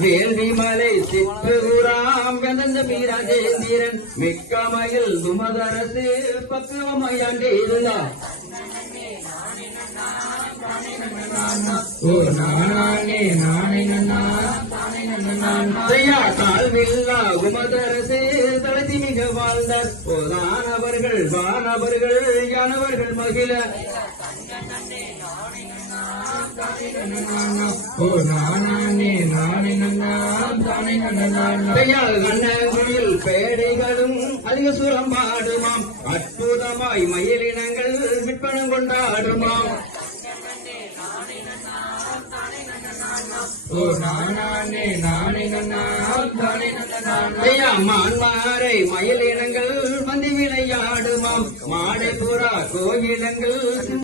வேள்வி மலை சிற்றூராம் வெந்த வீரஜேந்திரன் மிக்கமையில் சுமதரசு பக்குவமையாண்டிருந்தார். தாழ்வில்லா உமதரசே தளத்தி மிக வாழ்ந்தார். தானவர்கள் வானவர்கள் யானவர்கள் மகிழ அண்ணங்குயில் பேடைகளும் அதிக சுரம் பாடுமாம். அற்புதமாய் மயிலினங்கள் விற்பனம் கொண்டாடுமாம். மான்மாரை மயிலினங்கள் வந்து விளையாடுமாம். மாடை புறா கோயிலங்கள்